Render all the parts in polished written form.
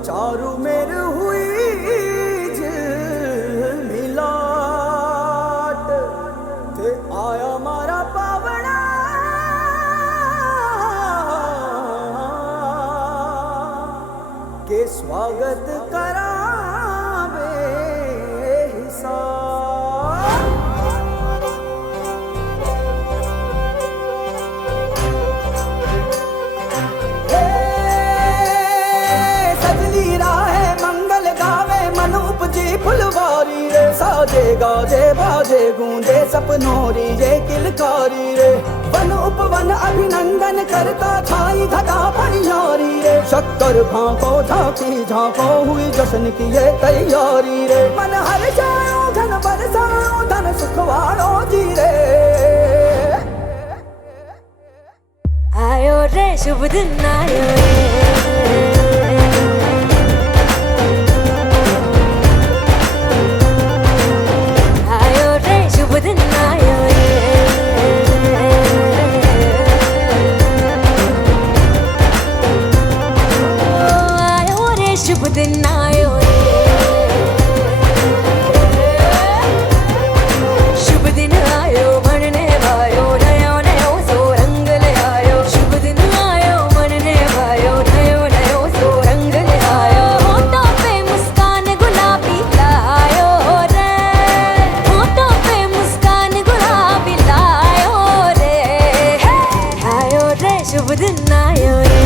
चारू मेर हुई मिलाट ते आया मारा पावना के स्वागत करावे हिसाब। फुलवारी रे साजे गाजे बाजे गूंजे सपनोरी रे किलकारी रे वन उपवन अभिनंदन करता छाई घटा पनियारी रे शक्कर भांको झांकी झांको हुई जश्न की ये तैयारी रे मन हर जाओ धन बरसाओ धन सुखवारो जी रे। आयो रे शुभ दिन आयो रे शुभ दिन आयो रे शुभ दिन आयो मनने भायो नयो नयो सो रंग ले आयो शुभ दिन आयो मनने भायो नयो नयो सो रंग ले आयो होठों पे मुस्कान गुलाबी लायो रे होठों पे मुस्कान गुलाबी लायो रे आयो रे शुभ दिन आयो रे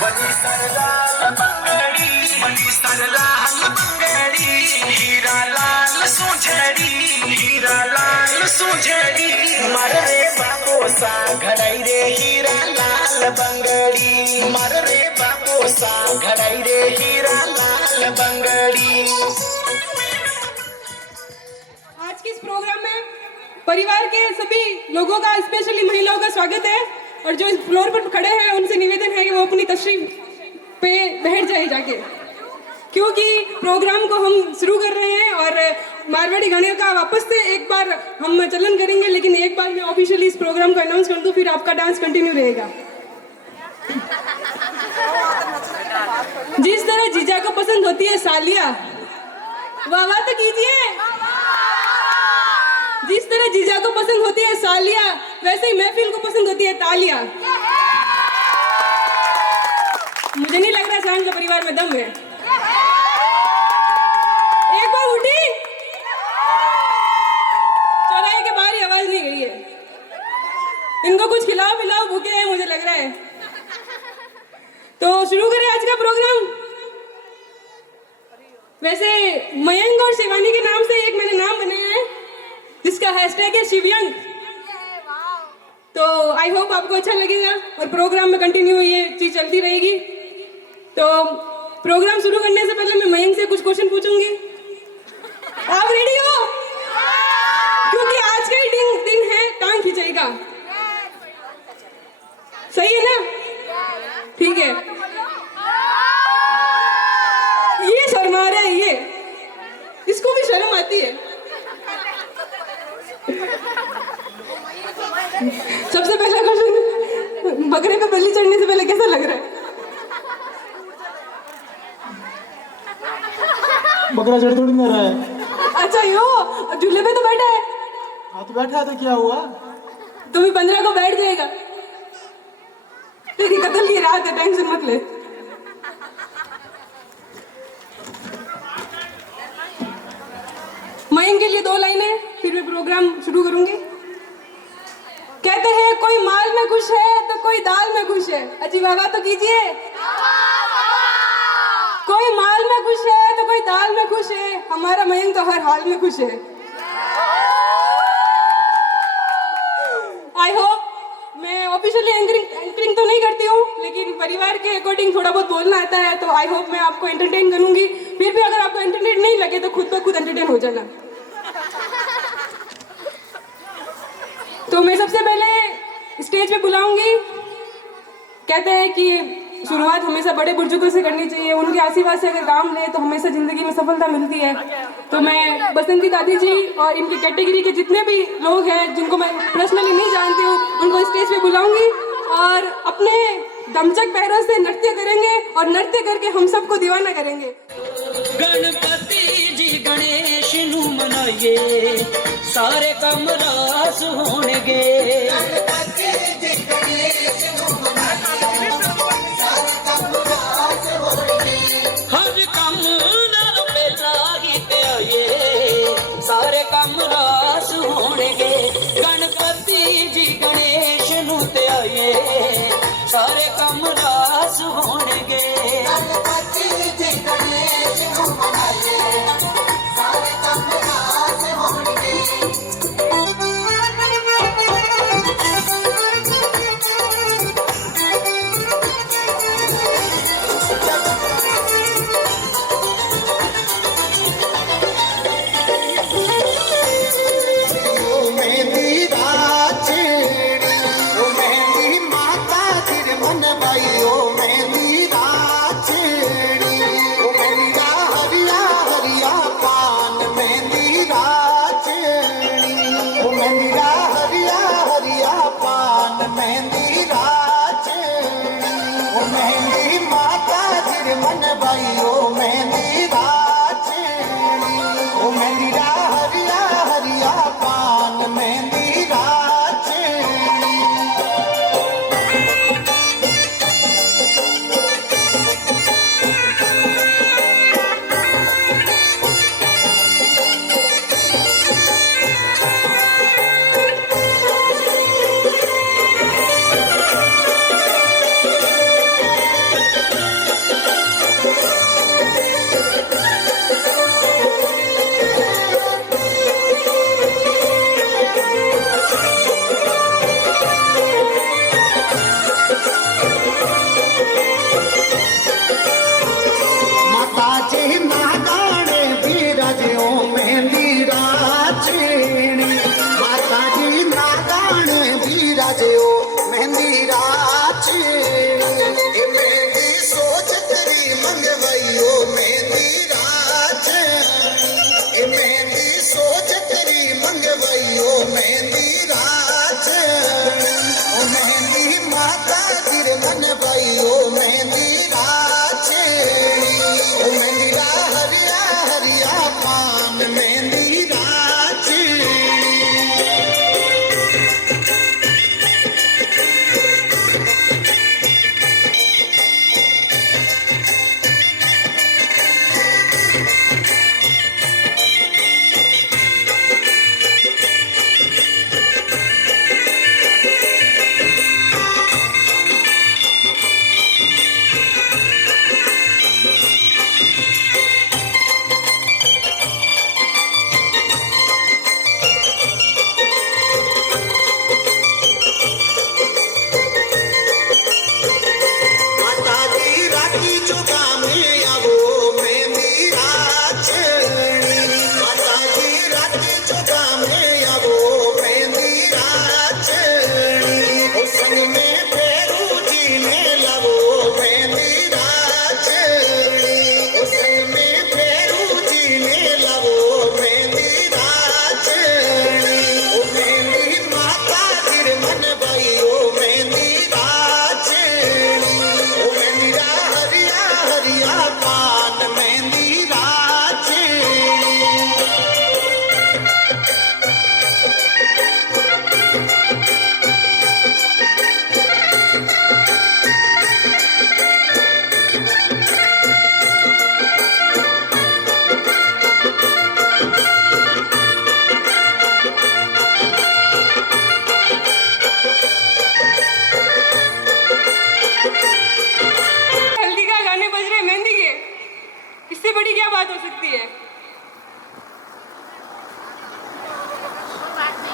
बनी सरलाल बंगड़ी, बनी सरलाल बंगड़ी, हीरा लाल सुझड़ी, हीरा लाल सुझड़ी। मर रे बाबो सा घड़ाई रे हीरा लाल बंगड़ी, मर रे बाबो सा घड़ाई रे हीरा लाल बंगड़ी। आज के इस प्रोग्राम में परिवार के सभी लोगों का, स्पेशली महिलाओं का स्वागत है। और जो इस फ्लोर पर खड़े हैं उनसे निवेदन है कि वो अपनी तशरीफ पे बैठ जाए जाके, क्योंकि प्रोग्राम को हम शुरू कर रहे हैं। और मारवाड़ी गाने का वापस से एक बार हम चलन करेंगे, लेकिन एक बार मैं ऑफिशियली इस प्रोग्राम को अनाउंस कर दूं, फिर आपका डांस कंटिन्यू रहेगा। जिस तरह जीजा को पसंद होती है सालिया, वाह वाह तो कीजिए। जिस तरह जीजा को पसंद होती है सालिया, वैसे ही महफिल को पसंद होती है तालियां। मुझे नहीं लग रहा शान के परिवार में दम है। एक बार उठी, चौराहे के बाहर ही आवाज नहीं गई है। इनको कुछ खिलाओ पिलाओ, भूखे हैं मुझे लग रहा है। तो शुरू करें आज का प्रोग्राम। वैसे मयंक और शिवानी के नाम से एक मैंने नाम बनाया है, जिसका हैशटैग है शिवयंग। तो आई होप आपको अच्छा लगेगा और प्रोग्राम में कंटिन्यू ये चीज चलती रहेगी। तो प्रोग्राम शुरू करने से पहले मैं मयंक से कुछ क्वेश्चन पूछूंगी। आप रेडी हो? क्योंकि आज का ही दिन है टांग खिंचाई का। सही है ना? ठीक है। ये शर्मा रहा है, ये इसको भी शर्म आती है। सबसे पहला क्वेश्चन, बकरे पे बलि चढ़ने से पहले कैसा लग रहा है? बकरा चढ़ थोड़ी ना रहा है। अच्छा यो झूले पे तो बैठा है। हाँ तो बैठा है तो क्या हुआ? तो भी 15 को बैठ जाएगा। तेरी कत्ल की रात है, टेंशन मत ले। मयंक के लिए 2 लाइनें, फिर मैं प्रोग्राम शुरू करूंगी। कहते हैं कोई माल में खुश है तो कोई दाल में खुश है। अजी वाह तो कीजिए। कोई माल में खुश है तो कोई दाल में खुश है, हमारा मयंक तो हर हाल में खुश है। आई होप, मैं ऑफिशियली एंकरिंग तो नहीं करती हूँ, लेकिन परिवार के अकॉर्डिंग थोड़ा बहुत बोलना आता है। तो आई होप मैं आपको एंटरटेन करूंगी। फिर भी अगर आपको एंटरटेन नहीं लगे तो खुद ब खुद एंटरटेन हो जाना। तो मैं सबसे पहले स्टेज पे बुलाऊंगी। कहते हैं कि शुरुआत हमेशा बड़े बुजुर्गों से करनी चाहिए, उनके आशीर्वाद से अगर काम ले तो हमेशा जिंदगी में सफलता मिलती है। तो मैं बसंती दादी जी और इनकी कैटेगरी के जितने भी लोग हैं जिनको मैं पर्सनली नहीं जानती हूँ, उनको स्टेज पे बुलाऊंगी और अपने दमचक पैरों से नृत्य करेंगे और नृत्य करके हम सबको दीवाना करेंगे। गणपति जी गणेश नू मनाइए, सारे कम रास होणगे। गणपति जी गणेश नू मनाइए, सारे कम रास होणगे। हर कम नाल मेला ही ते आइए, सारे कम रास होणगे। गणपति जी गणेश नू ते आइए, सारे कम रास होणगे। गणपति जी गणेश नू मनाइए, सारे कम रास होणगे। मेरी रात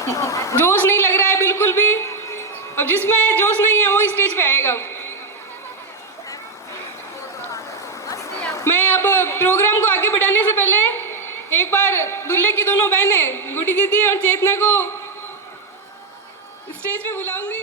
जोश नहीं लग रहा है बिल्कुल भी। अब जिसमें जोश नहीं है वो स्टेज पे आएगा। मैं अब प्रोग्राम को आगे बढ़ाने से पहले एक बार दूल्हे की दोनों बहनें गुड्डी दीदी और चेतना को स्टेज पे बुलाऊंगी।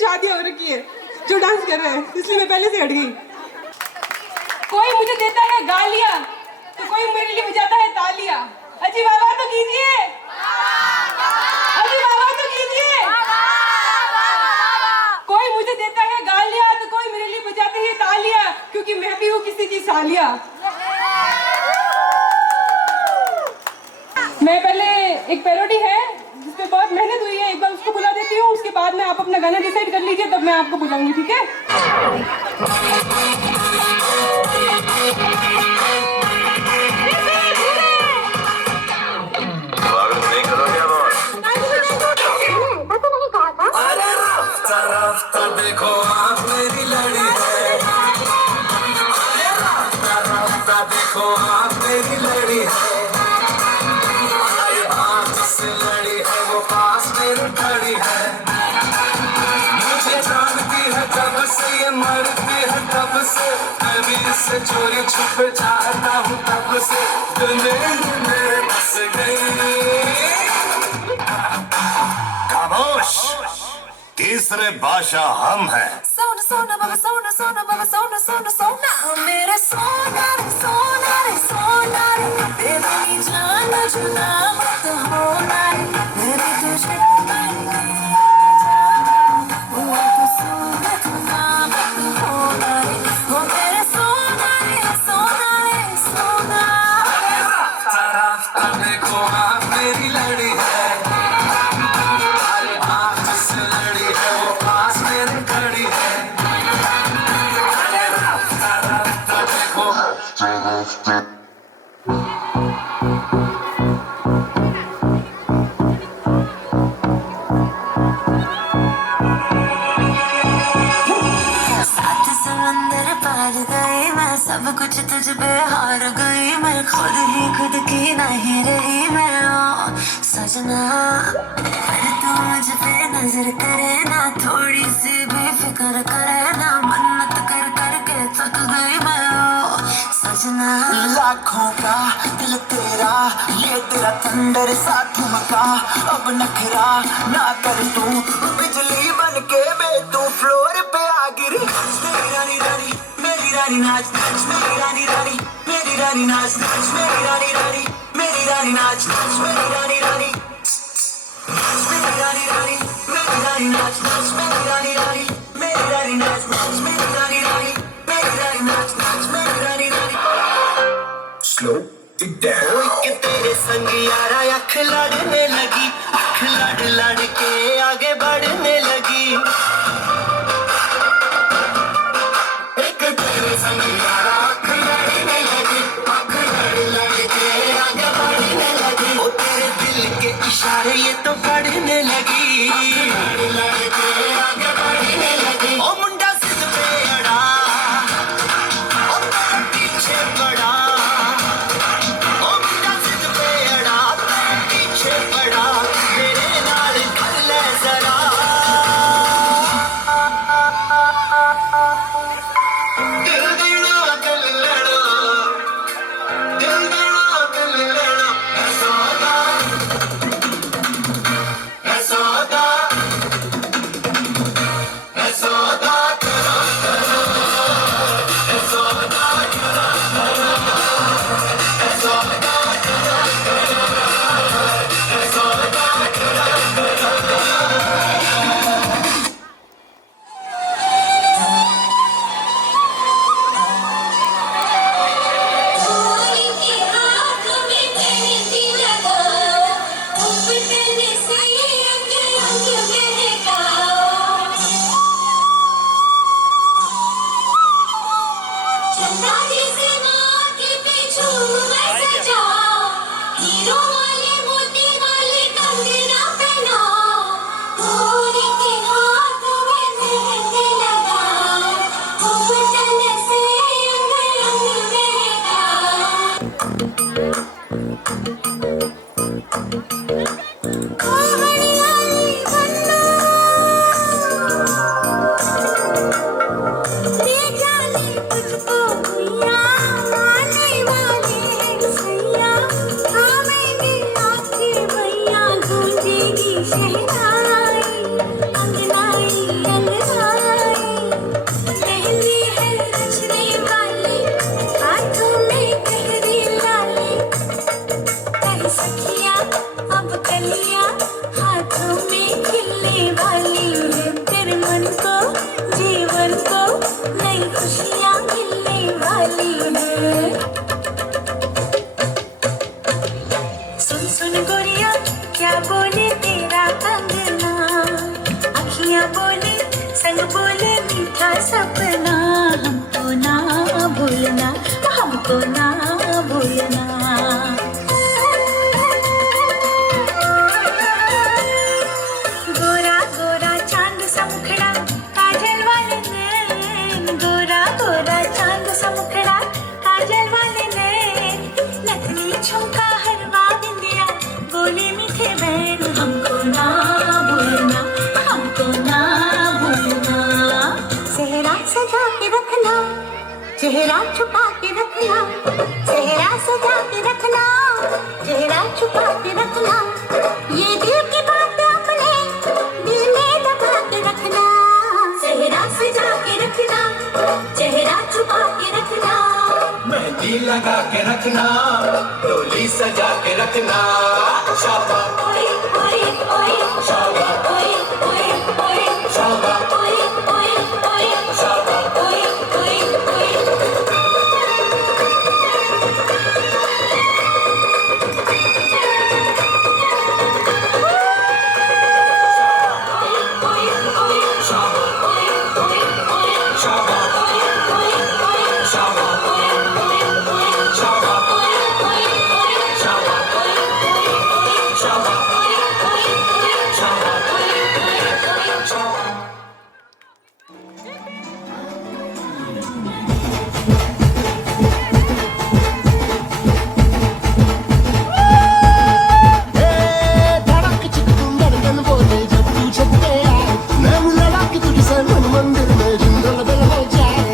शादी हो रखी है जो डांस कर रहे हैं, इसलिए मैं पहले से हट गई। कोई मुझे देता है गालियां तो कोई मेरे लिए बजाता है तालियां। अजी बाबा तो कीजिए, अजी बाबा तो कीजिए। कोई मुझे देता है गालियां तो कोई मेरे लिए बजाती है तालियां, क्योंकि मैं भी हूँ किसी की सालिया। मैं पहले एक पैरोडी है जिसपे बहुत मेहनत हुई है, एक बार उसको बुला देती हूँ, उसके बाद में आप अपना गाना डिसाइड कर लीजिए, तब मैं आपको बुलाऊंगी, ठीक है? देखो आप मेरी लड़ी है, देखो आप मेरी लड़ी है, जिससे लड़ी है वो पास मेरी खड़ी है। मुझे जानती है जब से ये मरती है तब से, मैं भी इससे चोरी छुप चाहता हूँ तब से। दिल में बस गई तीसरे बादशाह हम हैं। सोना सोना बाबा सोना सोना बाबा सोना सोना सोना मेरे सोना रे सोना रे सोना रे तेरी जान जुदा मत होना रे मेरी तुझे हुआ तो सोना जुदा मत होना रे वो मेरे सोना रे सोना रे सोना रास्ता देखो आप मेरी लड़ी है, आप जिससे लड़ी है वो पास मेरे खड़ी है। रास्ता देखो सात समंदर पार गए मैं सब कुछ तुझ पे हार गई मैं खुद ही खुद की नहीं रही मैं ओ सजना अरे तू मुझ पे नजर करे ना थोड़ी सी भी फिक्र करे ना मन्नत कर कर के थक गई मैं ओ सजना लाखों का दिल तेरा, ये तेरा थंडर सा ठुमका, अब नखरा ना कर तू, बिजली बन के बे तू फ्लोर पे आ गिरी। मेरी रानी रानी मेरी रानी नाच नाच मेरी रानी रानी मेरी रानी नाच नाच मेरी रानी रानी मेरी रानी नाच नाच मेरी रानी रानी मेरी रानी रानी मेरी रानी नाच नाच मेरी रानी रानी मेरी रानी नाच नाच मेरी रानी रानी मेरी रानी नाच नाच मेरी रानी रानी। Slow it down. कि तेरे संग यारा अख लड़ने लगी, अख लड़ लड़ के आगे बढ़ने लगी। एक तेरे संग यारा अख लड़ने लगी, अख लड़ लड़ के आगे बढ़ने लगी। ओ तेरे दिल के इशारे ये तो पढ़ने लगी, लड़ लड़ के आगे बढ़ने लगी। ओ मुंडा सिद्ध पे अड़ा, ओ तेरे पीछे पड़ा, ओ मुंडा सिद्ध पे अड़ा, तेरे पीछे पड़ा, मेरे नाल कर ले जरा। दिल देना दिल लेना, दिल देना दिल लेना, है सौदा, है सौदा, है सौदा करो करो, है सौदा करो करो, है सौदा करो करो, है सौदा करो करो। कोई के हाथ में मेहंदी लगाओ उपटन से अंग अंग महकाओ चंदा जैसे माथे पे झूमर सजाओ हीरो वाले मोती वाले कंगना पहनाओ कोई के हाथ में मेहंदी लगाओ उपटन से अंग अंग सखिया अब कलियां हाथों में खिलने वाली है तेरे मन को जीवन को नई खुशियां मिलने वाली है। सुन सुन गोरिया क्या बोले तेरा कंगना, अखियां बोले संग बोले मीठा सपना, हमको ना भूलना हमको ना भूलना। गोरा गोरा चांद सा मुखड़ा काजल वाले नैन, गोरा गोरा चांद सा मुखड़ा काजल वाले नैन, नकली झुमका हरवा बिंदिया बोले मीठे बैन, हमको ना भूलना हमको ना भूलना। सेहरा सजा के रखना चेहरा छुपा के रखना, चेहरा सजा के रखना चेहरा छुपा के रखना, ये दिल की बात अपने दिल में दबा के रखना। चेहरा छुपा के रखना, मेहंदी लगा के रखना, डोली सजा के रखना, शाबाश ओए ओए ओए, शाबाश ओए ओए ओए, शाबाश ओए ओए ओए, शाबाश ओए ओए ओए। धड़क चिक तुम धड़कन बोले जब तू छत पे आए, मैं लड़ा कि तुझसे मन मंदिर में जिंगल बेल हो जाए।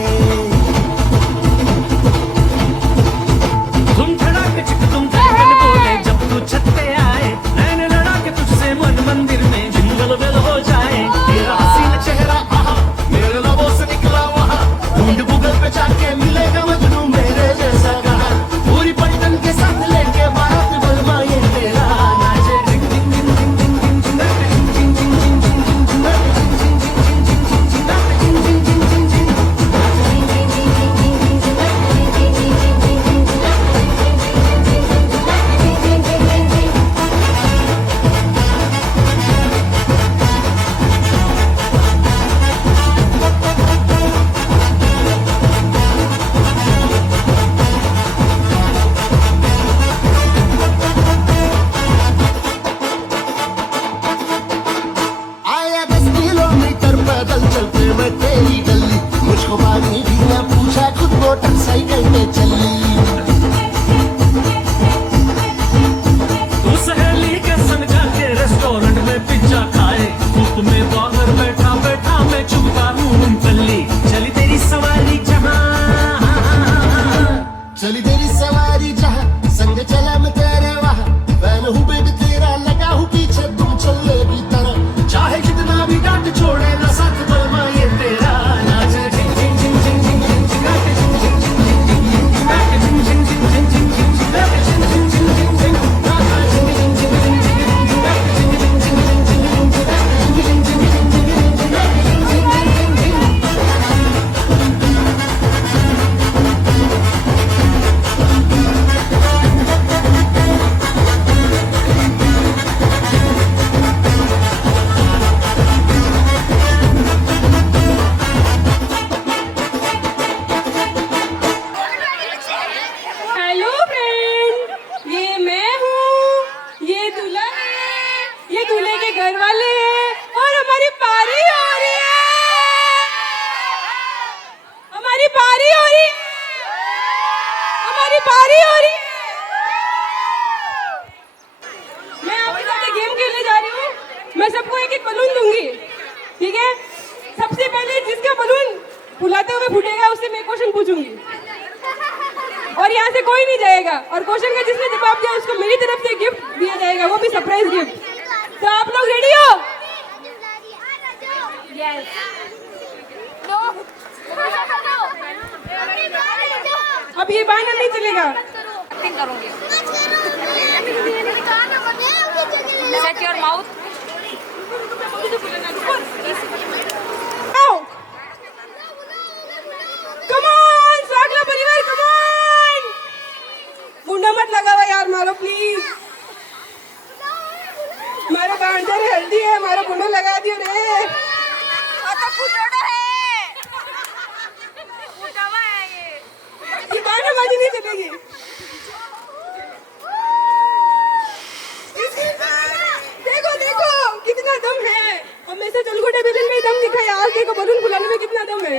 तुम धड़क चिक तुम धड़कन बोले जब तू छत पे आए, नैन लड़ा के तुझसे मन मंदिर में जिंगल बेल हो जाए। तेरा हसीन चेहरा आहा, मेरे लबों से निकला वहाँ, ढूंढ गूगल पे जाके मिलेगा मजनू मेरे जैसा कहा। पूरी पलटन के साथ लेके बारात बलमा ये तेरा नाचे डिंग डिंग डिंग डिंग डिंग डिंग डिंग डिंग डिंग डिंग डिंग डिंग डिंग डिंग। आया 10 किलोमीटर पैदल चलते मैं तेरी गली, मुझको पानी भी न पूछा खुद मोटरसाइकिल में चली। तू सहेली के संग जाके रेस्टोरेंट में पिज्जा खाए, धूप में बाहर बैठा बैठा मैं चुपका मूंगफली। चली तेरी सवारी जहाँ, चली तेरी सवारी जहाँ, संग चला मैं तेरे वहाँ, फैन हूँ बेबी तेरा, लगा हूँ पीछे तुम चले भी तरह, चाहे कितना भी डांट छोड़े ना साथ बलमा ये तेरा नाचे झिंग झिंग झिंग झिंग झिंग झिंग झिंग नाचे झिंग झिंग झिंग झिंग झिंग झिंग नाचे झिंग झिंग झिंग झिंग झिंग झिंग नाचे झिंग झिंग झिंग झिंग झिंग नाचे झिंग झिंग झिंग झिंग झिंग झिंग नाचे झिंग झिंग झिंग झिंग झिंग झिंग नाचे झिंग झिंग झिंग झिंग हेलो फ्रेंड, ये मैं हूँ, ये दूल्हा है, ये दूल्हे के घर वाले हैं और हमारी पारी हो रही है, हमारी पारी हो रही है, हमारी पारी हो रही है। मैं आपके साथ एक गेम खेलने जा रही हूँ, मैं सबको एक एक बलून दूंगी, ठीक है? सबसे पहले जिसका बलून फुलाते हुए फूटेगा उससे मैं क्वेश्चन पूछूंगी और यहाँ से कोई नहीं जाएगा, और क्वेश्चन का जिसने जवाब दिया उसको मेरी तरफ से गिफ्ट दिया जाएगा, वो भी सरप्राइज गिफ्ट। तो आप लोग रेडी हो? यस। अब ये बहाना नहीं चलेगा। Shut your mouth. Come on, स्वागला परिवार, come on। मुंडा मत लगावा यार, मारो प्लीज। मारो गांडर हल्दी है, मारो मुंडा लगा दियो रे। ये बहानाबाजी नहीं चलेगी। देखो देखो कितना दम है, हमेशा चलगोटे बेलन में दम दिखा यार, देखो बलून फुलाने में कितना दम है।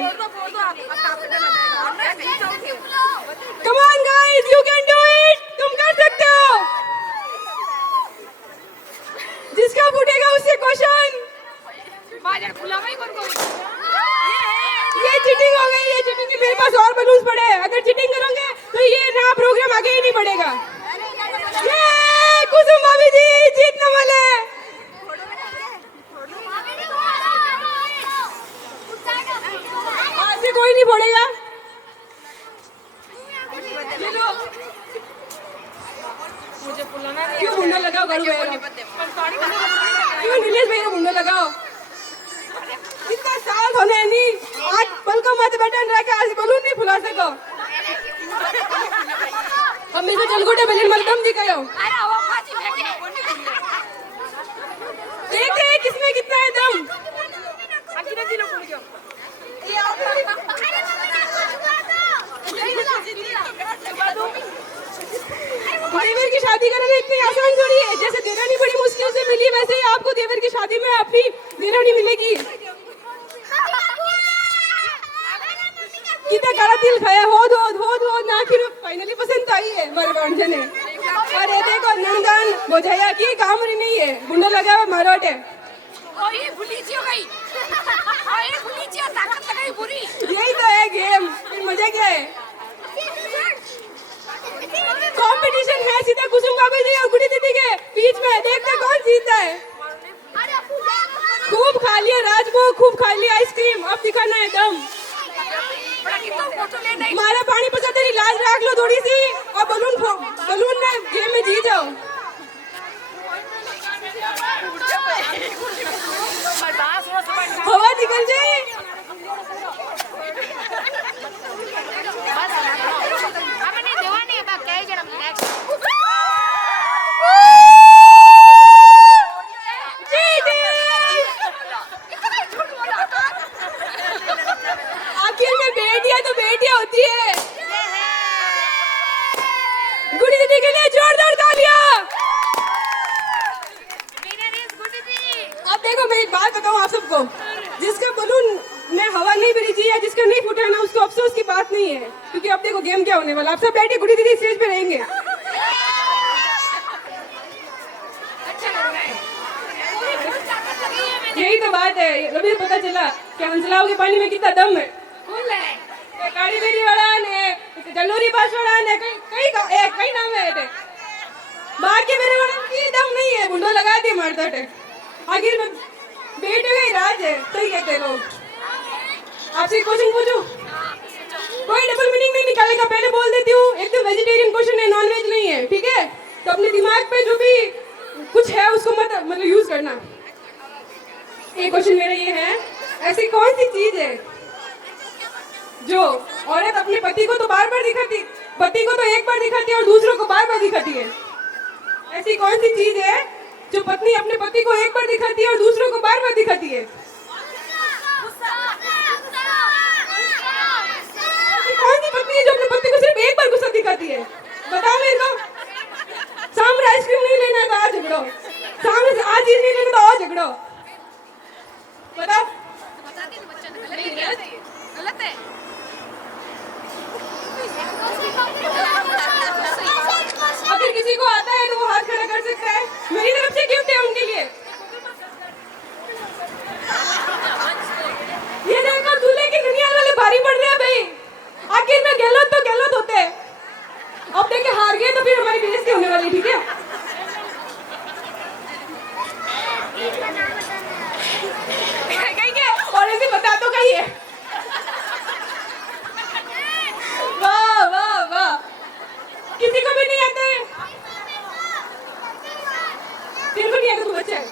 Come on guys, you can do it, तुम कर सकते हो। जिसका फूटेगा उससे क्वेश्चन। ये चीटिंग हो गई, ये चीटिंग की, मेरे पास और बलून्स पड़े हैं, अगर चीटिंग करोगे तो ये नया प्रोग्राम आगे ही नहीं बढ़ेगा। ये कुसुम भाभी जी जीतने वाले। आज से कोई नहीं फोड़ेगा। क्यों मुंडा लगाओ गड़ू भैया क्यों नीलेश भैया मुंडा लगाओ इतना साल होने नहीं आज पलको मत बैठन रह के आज बलून नहीं फुला सको हम में से चलगोटे बलिन मलकम दी कयो देखते हैं किसमें कितना है दम देवर की शादी करना इतनी आसान थोड़ी है जैसे देवरानी बड़ी मुश्किल से मिली वैसे ही आपको देवर की शादी में अपनी देवरानी मिलेगी कितना काला तिल खाया हो ना फिर फाइनली पसंद आई है मारे बांझे ने अरे देखो नंदन बोझाया की काम रही नहीं है गुंडा लगा हुआ मारोटे यही तो है गेम फिर मजा क्या है कंपटीशन है सीधा कुसुम बाबू जी और गुड़ी दीदी के बीच में देखते कौन जीतता है खूब खा लिया राजभोग खूब खा लिया आइसक्रीम अब दिखाना है दम मारा पानी पचा तेरी लाज रख लो थोड़ी सी और बलून में गेम में जीत जाओ हवा निकल जाए आखिर में बेटियां तो बेटियां होती है गुड़ी दीदी के लिए जोरदार तालियां अब देखो मैं एक बात बताऊं आप सबको जिसका बलून में हवा नहीं भरी थी या जिसका नहीं फूटा ना उसको अफसोस की बात नहीं है क्योंकि अब देखो गेम क्या होने वाला आप सब बैठे गुड़ी दीदी स्टेज पे रहेंगे यही तो बात है अभी पता चला कि हंसलाओं के पानी में कितना दम है काली बेरी वाला ने जलोरी बास वाला ने कई नाम है बेटे बाकी मेरे वाला की दम नहीं है बुंडो लगा दिए मारता टे आखिर में बेटे का ही राज है सही कहते लोग आपसे क्वेश्चन पूछूं कोई डबल मीनिंग नहीं निकालेगा पहले बोल देती हूँ एकदम वेजिटेरियन क्वेश्चन है नॉन वेज नहीं है ठीक है तो अपने दिमाग पे जो भी कुछ है उसको मतलब यूज करना एक क्वेश्चन मेरा ये है ऐसी कौन सी चीज है जो औरत अपने पति को तो बार बार दिखाती पति को तो एक बार दिखाती है और दूसरों को बार बार दिखाती है ऐसी कौन सी चीज है जो पत्नी अपने पति को एक बार दिखाती है और दूसरों को बार बार दिखाती है ऐसी कौन सी पत्नी है जो अपने पति को सिर्फ एक बार गुस्सा दिखाती है बताओ मेरे को सामने आइसक्रीम नहीं लेना है तो आज झगड़ो सामने आज चीज नहीं लेना तो और झगड़ो बताओ गलत है अगर किसी को आता है तो वो हाथ खड़ा कर सकता है मेरी तरफ से गिफ्ट है उनके लिए ये देखो दूल्हे की दुनिया वाले भारी पड़ रहे हैं भाई आखिर में गलत तो गलत होते हैं अब देखे हार गए तो फिर हमारी बेइज्जती होने वाली ठीक है और ऐसे बता तो कही है वाह वाह वाह किसी को भी नहीं आते तेरे को नहीं आता तू बच्चा है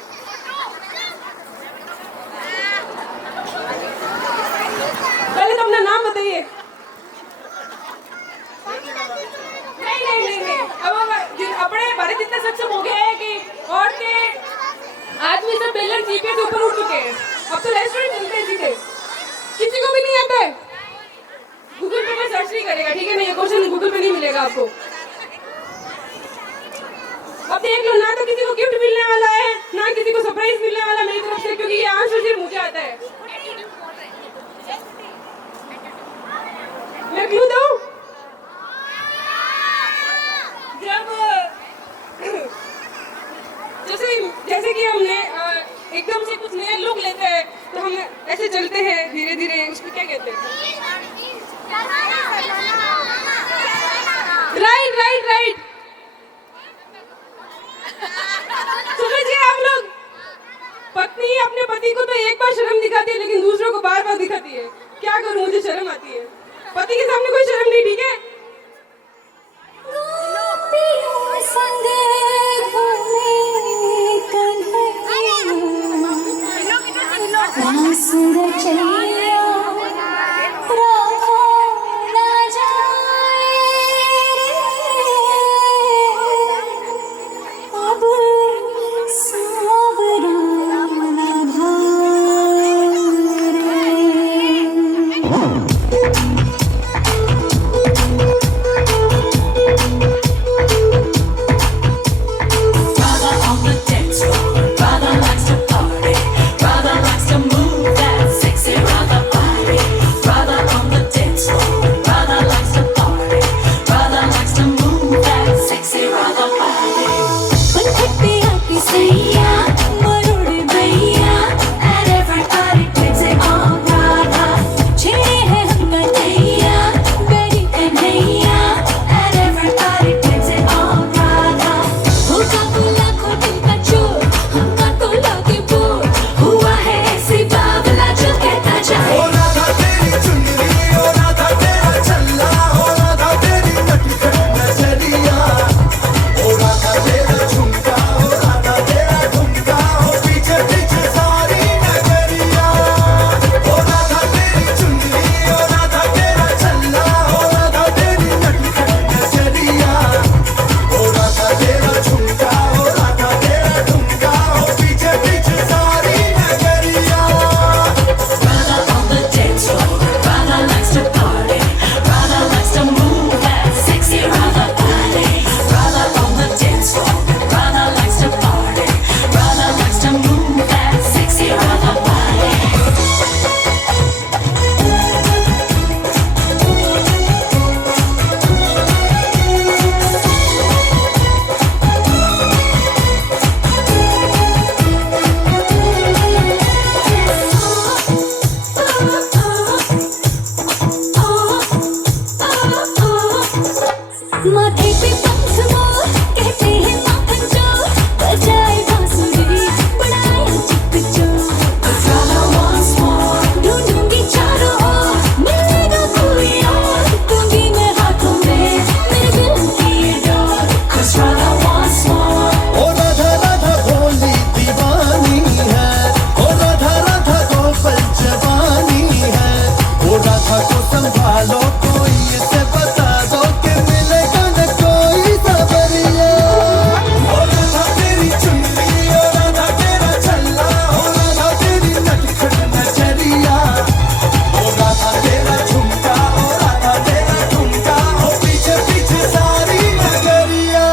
पहले तो अपना नाम बताइए नहीं अब अपने भारत इतना सक्षम हो गया है कि औरतें आदमी सब बेलर जीपे से ऊपर उठ चुके हैं अब तो रेस्टोरेंट चलते हैं सीधे किसी को भी नहीं आता है गूगल पे में सर्च नहीं करेगा ठीक है ना ये क्वेश्चन गूगल पे नहीं मिलेगा आपको अब देख लो ना तो किसी को गिफ्ट मिलने वाला है ना किसी को सरप्राइज मिलने वाला मेरी तरफ से क्योंकि ये आंसर सिर्फ मुझे आता है मैं क्लू दूं जैसे कि हमने एकदम से कुछ नया लुक लेते हैं तो हम ऐसे चलते हैं धीरे धीरे उसको क्या कहते हैं राइट समझिए आप लोग पत्नी अपने पति को तो एक बार शर्म दिखाती है लेकिन दूसरों को बार बार दिखाती है क्या करूं मुझे शर्म आती है पति के सामने कोई शर्म नहीं ठीक है खटिया की सैया मरुड़ भैया and everybody takes it on Radha छेड़े है हम कन्हैया मेरी Kanhaiya and everybody takes it on Radha होगा बुला को दिल का चोर हमका तो लगे बोर हुआ है ऐसी बावला जो कहता जाए ओ राधा तेरी चुनरी ओ राधा तेरा चल्ला ओ राधा तेरी नटखट नजरिया ओ राधा तेरा झुमका ओ राधा तेरा ठुमका ओ पीछे पीछे सारी नगरिया ओ राधा तेरी चुनरी ओ राधा तेरा चल्ला ओ राधा तेरी नटखट नजरिया ओ राधा तेरा झुमका ओ राधा तेरा ठुमका ओ पीछे पीछे सारी नगरिया Radha on the dance floor, Radha likes to party, Radha likes to move that sexy Radha body. Radha on the dance floor, Radha likes to party, Radha likes to move that sexy Radha body. माथे पे पंख मोर कहते हैं माखन चोर बजाए बांसुरी बढ़ाया चिक चोर Radha wants more ढूंढूंगी चारों ओर मिलेगा कोई और दूंगी मैं हाथों में मेरे दिल की ये door 'Cause Radha wants more ओ राधा राधा भोली दीवानी है ओ राधा राधा गोपल जवानी है ओ राधा को संभालो कोई इसे बता दो कि मिलेगा न कोई सवरिया ओ राधा तेरी चुनरी ओ राधा तेरा चल्ला ओ राधा तेरी नटखट नजरिया ओ राधा तेरा झुमका ओ राधा तेरा ठुमका ओ पीछे पीछे सारी नगरिया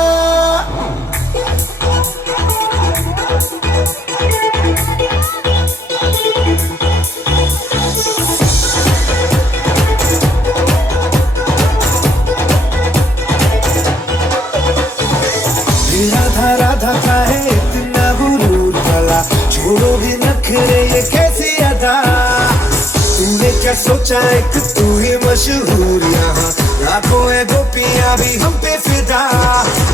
राधा राधा का है इतना गुरूर भला छोड़ो भी नखरे ये कैसी अदा तूने क्या सोचा एक तू ही मशहूर यहाँ लाखों है गोपियां भी हम पे फिदा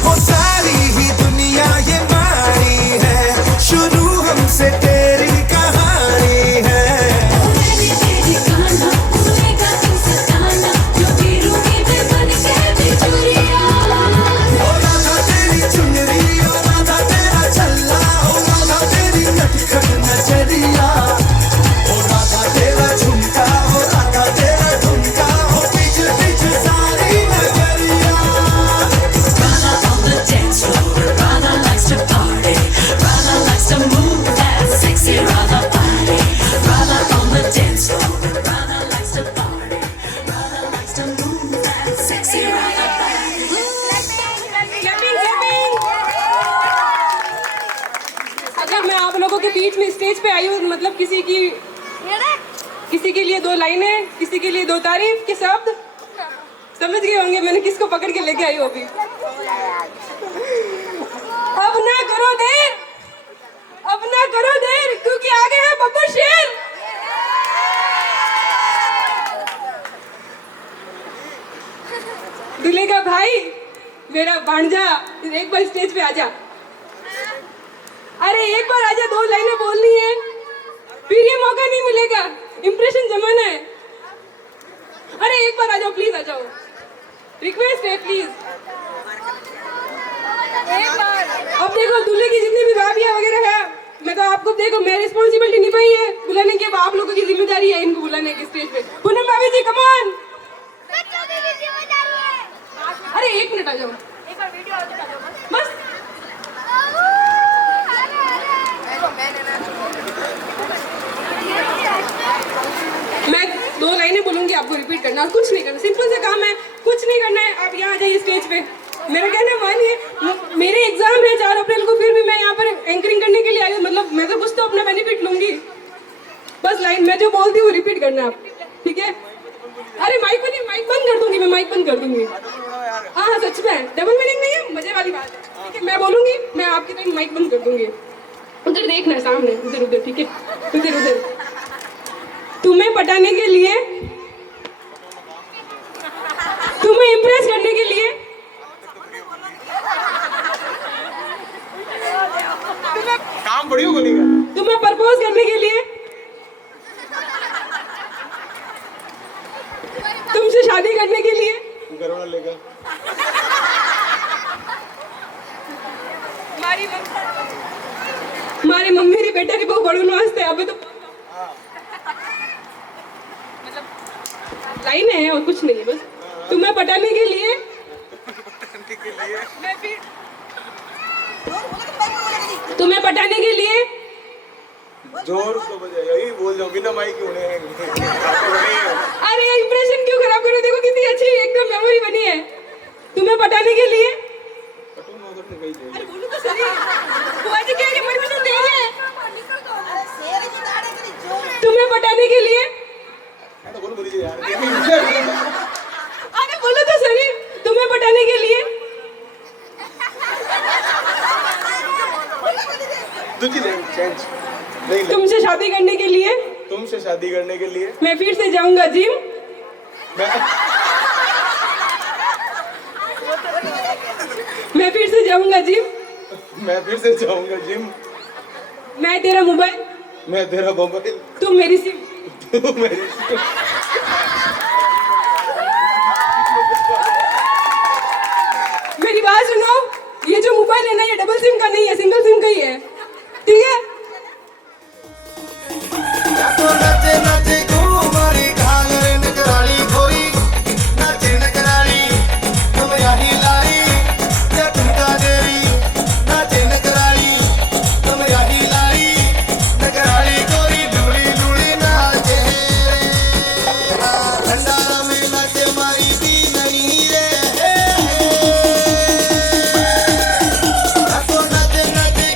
वो सारी ही दुनिया ये मारी है शुरू हमसे तेरी कहानी है मैंने तेरी कान्हा भूलेगा तू सताना जो गिरूंगी मैं बन के बिजुरिया ओ राधा तेरी चुनरी ओ राधा तेरा चल्ला ओ राधा तेरी नटखट नजरिया ओ राधा तेरा झुमका ओ राधा तेरा ठुमका ओ पीछे पीछे सारी नगरिया Radha on the dance floor, Radha likes to party, Radha likes to move that sexy Radha body. Radha on the dance floor, Radha likes to party, Radha likes to move that sexy Radha body. Clapping, clapping. अगर मैं आप लोगों के बीच में stage पे आई हूँ मतलब किसी के लिए दो लाइनें किसी के लिए दो तारीफ के शब्द समझ गए होंगे मैंने किसको पकड़ के लेके आई हूँ अभी अब ना करो देर क्योंकि आगे है बब्बर शेर दूल्हे का भाई मेरा भांजा एक बार स्टेज पे आजा अरे एक बार आजा दो लाइनें बोलनी है फिर ये मौका नहीं मिलेगा इंप्रेशन जमाना है अरे एक बार आ जाओ प्लीज आ जाओ रिक्वेस्ट है प्लीज अब देखो दूल्हे की जितनी भी भाभियां वगैरह है मैं तो आपको देखो मैं रिस्पॉन्सिबिलिटी निभाई है बुलाने की अब आप लोगों की जिम्मेदारी है इनको बुलाने की स्टेज पे पूनम भाभी जी कम ऑन अरे एक मिनट आ जाओ बस मैं दो लाइनें बोलूंगी आपको रिपीट करना और कुछ नहीं करना सिंपल सा काम है कुछ नहीं करना है आप यहाँ आ जाइए स्टेज पे मेरा कहना मानिए मेरे एग्जाम है 4 अप्रैल को फिर भी मैं यहाँ पर एंकरिंग करने के लिए आई हूँ मतलब मैं तो कुछ तो अपना बेनिफिट लूंगी बस लाइन मैं जो बोलती हूँ रिपीट करना आप ठीक है अरे माइक पर नहीं माइक बंद कर दूंगी मैं माइक बंद कर दूंगी हाँ हाँ सच में डबल मीनिंग नहीं है मजे वाली बात है ठीक है मैं बोलूंगी मैं आपकी माइक बंद कर दूंगी। उधर देखना सामने, उधर उधर, ठीक है, उधर उधर। तुम्हें पटाने के लिए, तुम्हें इम्प्रेस करने के लिए, काम बढ़िया बोलेगा। तुम्हें प्रपोज करने के लिए, तुमसे शादी करने के लिए, घर वाला लेगा। मारी मम्मी री बेटा री बहु बड़ू वास्ते अबे तो मतलब लाइन है और कुछ नहीं है, बस तुम्हें पटाने के लिए मैं फिर तुम्हें पटाने के लिए जोर से बजाए, यही बोल जाओ बिना माइक क्यों नहीं। अरे इंप्रेशन क्यों खराब करो, देखो कितनी अच्छी एकदम मेमोरी बनी है। तुम्हें पटाने के लिए, अरे बोलो तो सही, बुआ जी क्या परमिशन दे रहे हैं? तुम्हें पटाने के लिए, अरे बोलो तो सही, तुम्हें पटाने के लिए, तुमसे शादी करने के लिए, तुमसे शादी करने के लिए मैं फिर से जाऊंगा जिम, मैं फिर से जाऊंगा जिम, मैं फिर से जाऊंगा जिम। मैं तेरा मोबाइल, मैं तेरा मोबाइल, तुम मेरी सिम। तू मेरी। मेरी बात सुनो, ये जो मोबाइल है ना, ये डबल सिम का नहीं है, सिंगल सिम का ही है, ठीक है? नाचे नाचे घूमरी घाघरे नगराली गोरी, नाचे नगराली तुम यही लाई, ये ठुमका देरी, नाचे नगराली तुम यही लाई, नगराली गोरी लूली लूली नाचे रे, भंडारा में नाचे मारी भी नहीं रे, नाचे नाचे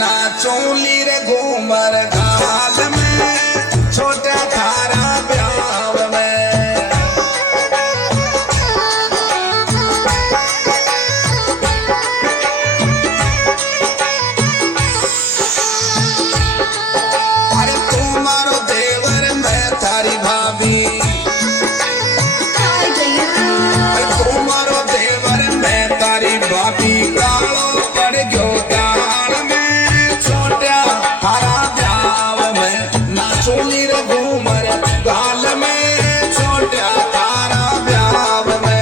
नाचूं लीरे घूमर गाल में छोटा थारा ब्याव में। अरे तू मारो देवर मैं थारी भाभी, तू मारो देवर मैं तारी भाभी। कालो पड़ गयो गाल में छोटा थारा ब्याव में नाचूं लीरे घूमर गाल में छोटा थारा ब्याव में।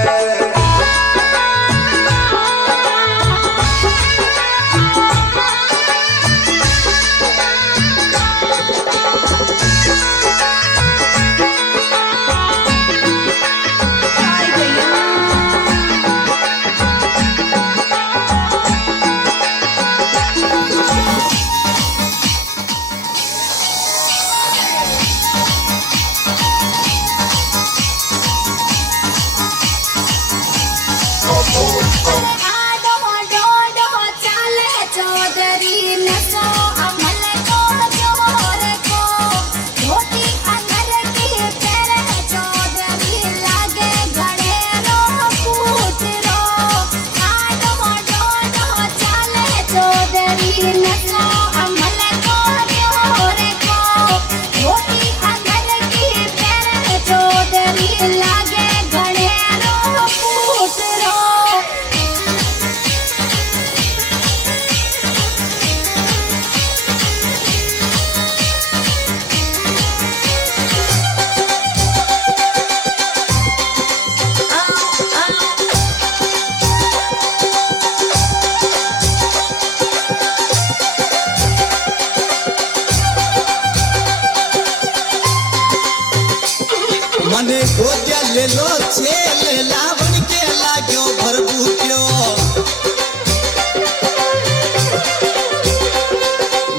मने गोदिया ले लो छेल लावन के लाग्यो भरबूट्यो।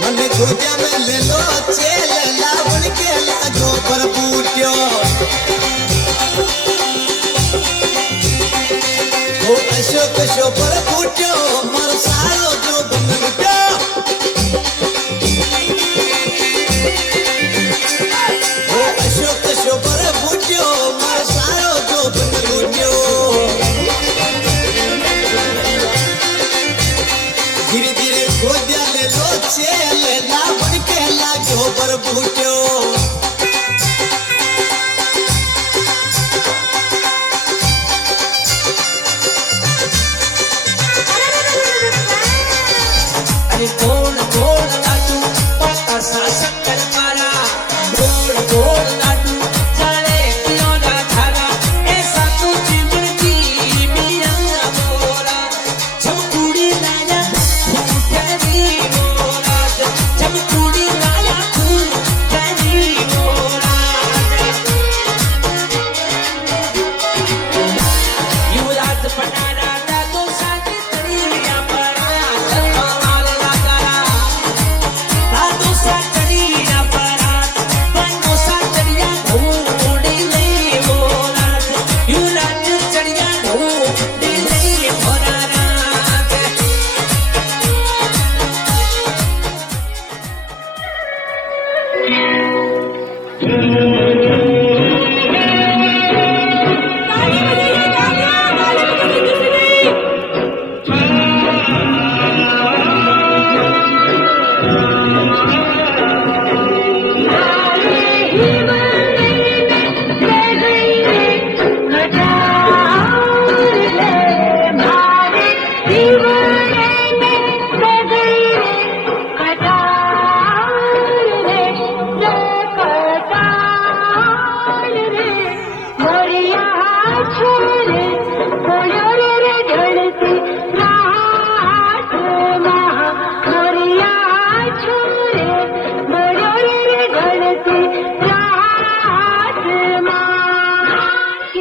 मने गोदिया में ले लो छेल लावन के लाग्यो भरबूट्यो। ओ अशोक शो भरबूट्यो मर सालो जो बनलुट्यो। ओ अशोक शो भरबूट्यो मर सालो जो बनलुट्यो। धीरे धीरे गोदिया ले लो छेल लावन के लाग्यो भरबूट्यो। अरे गोल गोल लाडू पता सा शक्कर मारा, गोल गोल लाडू चले पियो ना धारा। ऐसा तो चिमटी मिया मोरा, जब कुड़ी लाया फूटरी मोरा, जब कुड़ी लाया फूटरी मोरा। युवराज पटारा दा तो साथ तरिया परा,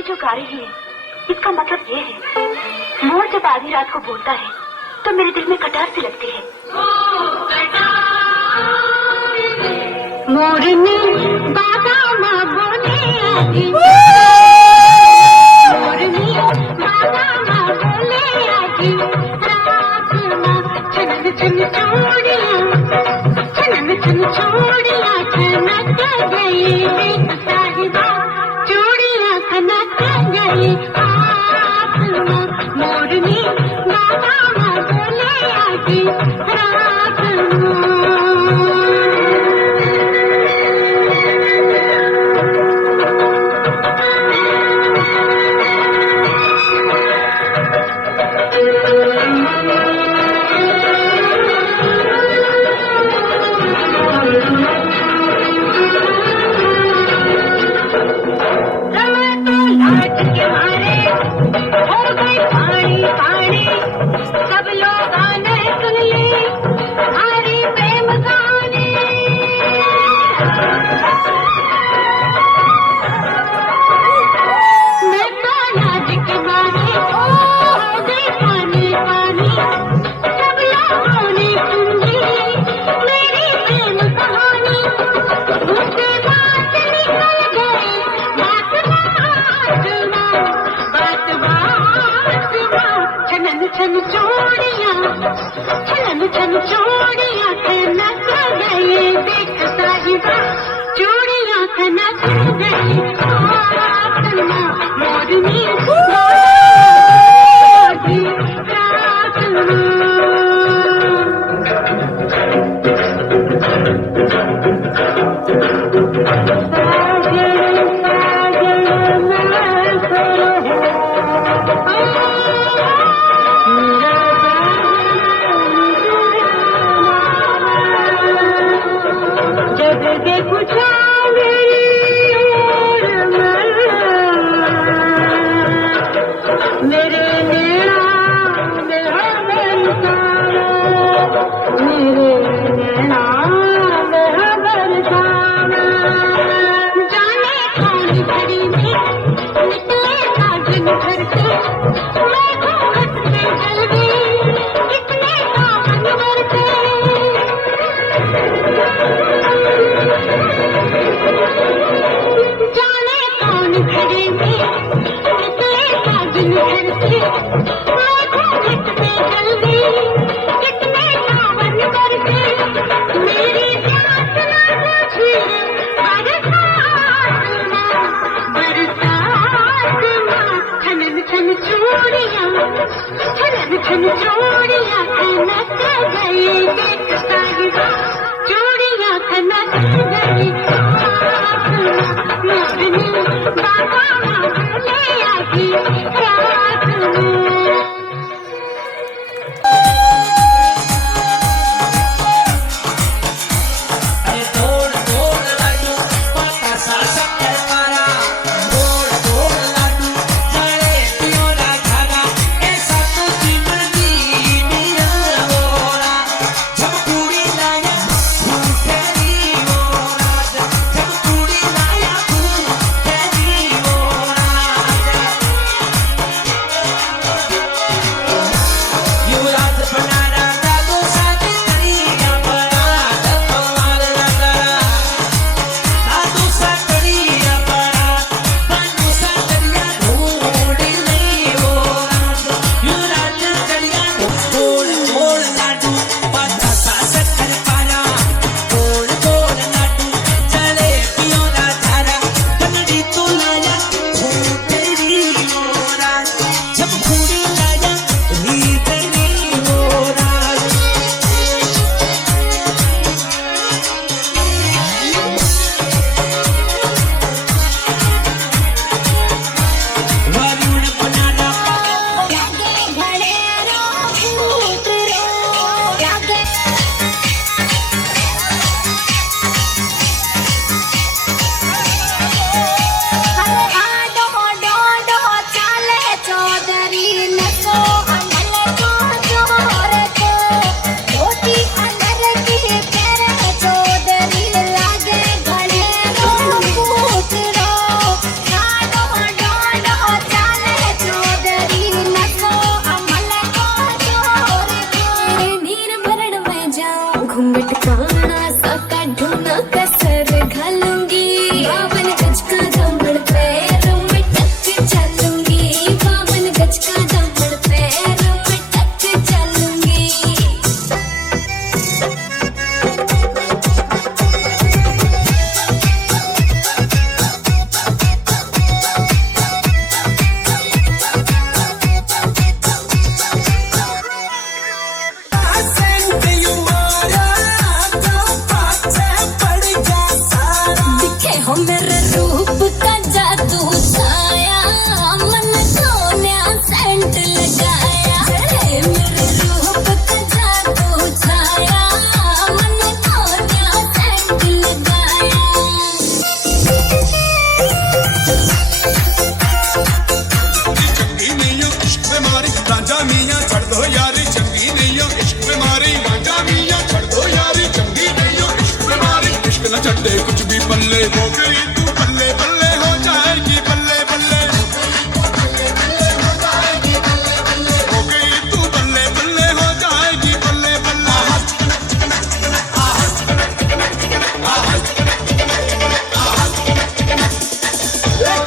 पुकारी है, इसका मतलब ये है मोर जब आधी रात को बोलता है तो मेरे दिल में कटार सी लगती है। मोरनी बाबा माँ बोले आजी, मोरनी बाबा माँ बोले आजी, रात माँ छन छन चूड़ियाँ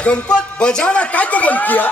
गणपत बजाना काय तो बंद किया?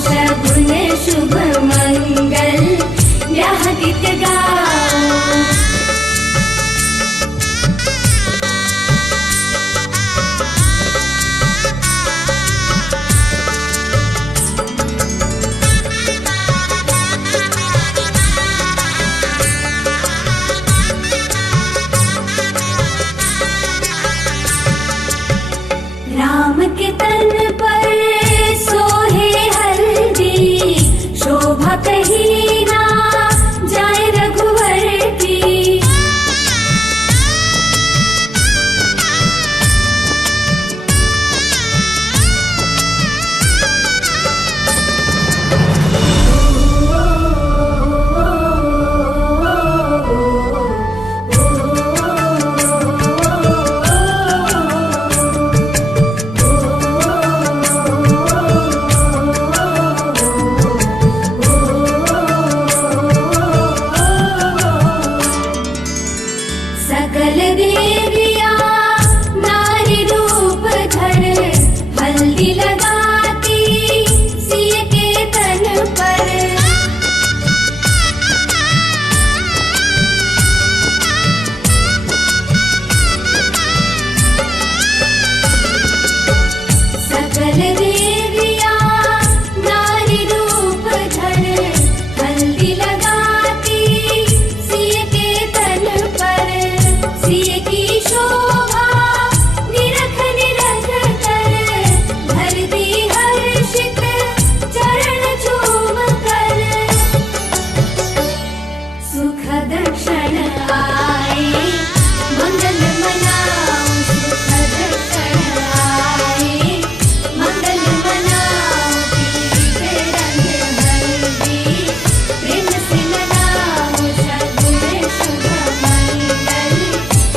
शगुन शुभ मंगल ब्याह गीत गाओ। राम के तन पर सोहे हल्दी शोभा कहीं ना जाए रघुवर की। सकल देविया नारी रूप धर हल्दी लगाती सिय के तन पर। सकल देविया नारी रूप धर हल्दी लगाती सिय के तन पर। सिय की शोभा निरख निरख कर भर दी हर्षित चरण चूम कर। सुखद क्षण आए मंगल मनाओ। सुखद क्षण आए मंगल मनाओ। पीत रंग हल्दी प्रेम से मनाओ। शगुन शुभ मंगल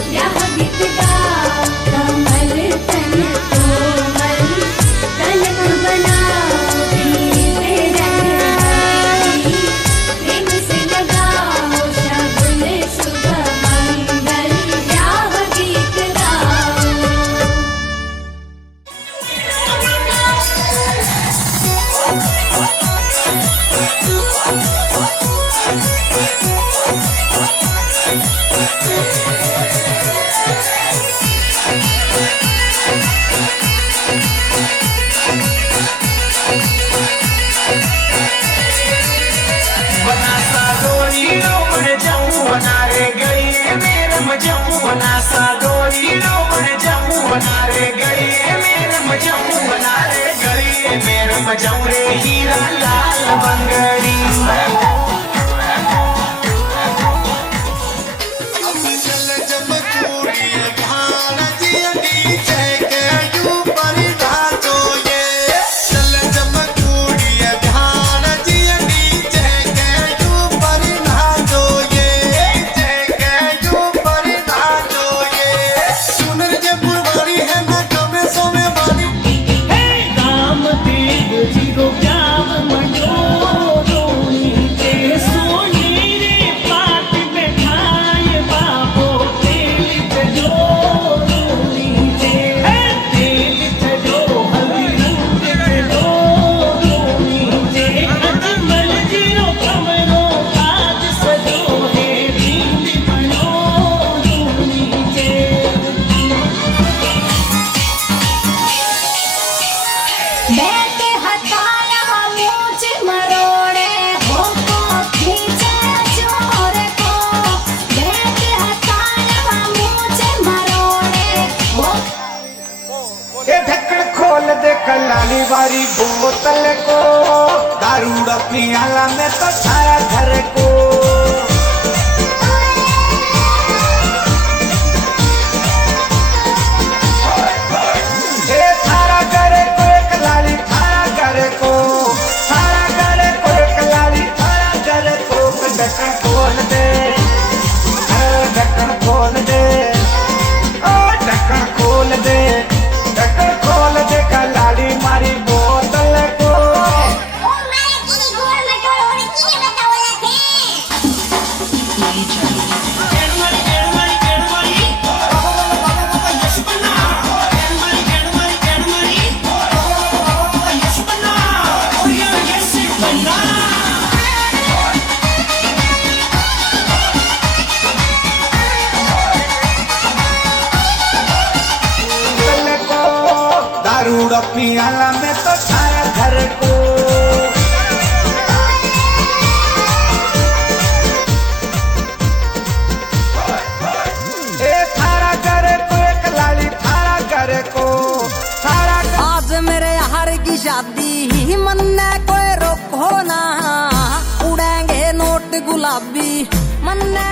ब्याह गीत गाओ। कमल तन कोमल कनक बनाओ। पीत रंग हल्दी प्रेम से लगाओ। शगुन शुभ मंगल ब्याह गीत गाओ। बना सा डोरी रोड जाऊं बना रे गई मेरे मजाऊं। बना सा डोरी रोड जाऊं बना रे गई मेरे मजाऊं। बना रे गई मेरे मजाऊं रे हीरा लाल बंगड़ी। चल जब चूड़ी भान जियनी जैके ऊपर नाचो ये। चल जब चूड़ी भान जियनी जैके ऊपर नाचो ये। जैके ऊपर नाचो ये। सुनर जे पुरवानी है ना कमे सोमे वाली। राम देव जी को प्यार मंडो रोनी के सोनी रे पाट बैठाए बाबो तेल चलो रोनी के। तेल चलो हल्दी रंग चलो रोनी के। अजमल जीरो कमरो आज सजो है बींद बनो रोनी के। बैठे हथाया मूछ मरोड़े होको खींचे चोर को। बैठे हथाया मूछ मरोड़े हो। ये ढक्कन खोल दे कलाली वाली बोतल को। दारूड़ा पियाला में तो सारा घर को। ये सारा घर को एक लाली सारा घर को। सारा घर को एक लाली सारा घर को। ढक्कन खोल दे ढक्कन खोल दे। ओ ढक्कन खोल दे ढक्कन खोल दे कलाली मारी बोतल को। ओ मारे की गोल में डोरी की बतावला थे। डाला मैं तो थारा घर को। ए थारा घर को एक लाली थारा घर को थारा। आज मेरे यार की शादी ही मन ने कोई रोको ना, उड़ेंगे नोट गुलाबी मन ने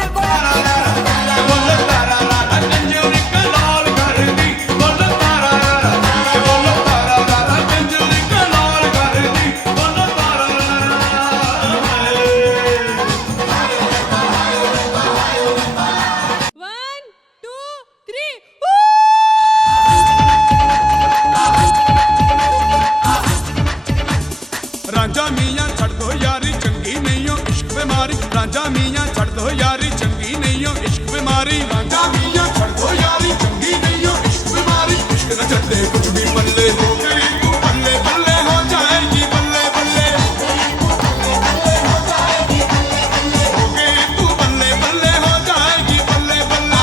रांझा मियां छड़ दो यारी चंगी नहीं हो इश्क बीमारी। रांझा मियां छड़ दो यारी चंगी नहीं हो इश्क बीमारी। रांझा मियां छड़ दो यारी चंगी नहीं हो इश्क बीमारी। इश्क न चलते कुछ भी पल्ले हो गई तू बल्ले बल्ले हो जाएगी बल्ले बल्ले हो जाएगी हो गई तू बल्ले बल्ले हो जाएगी बल्ले बल्ले।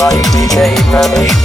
by DJ Ramesh.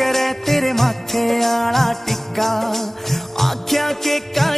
करे तेरे माथे आला टिक्का आख्या के का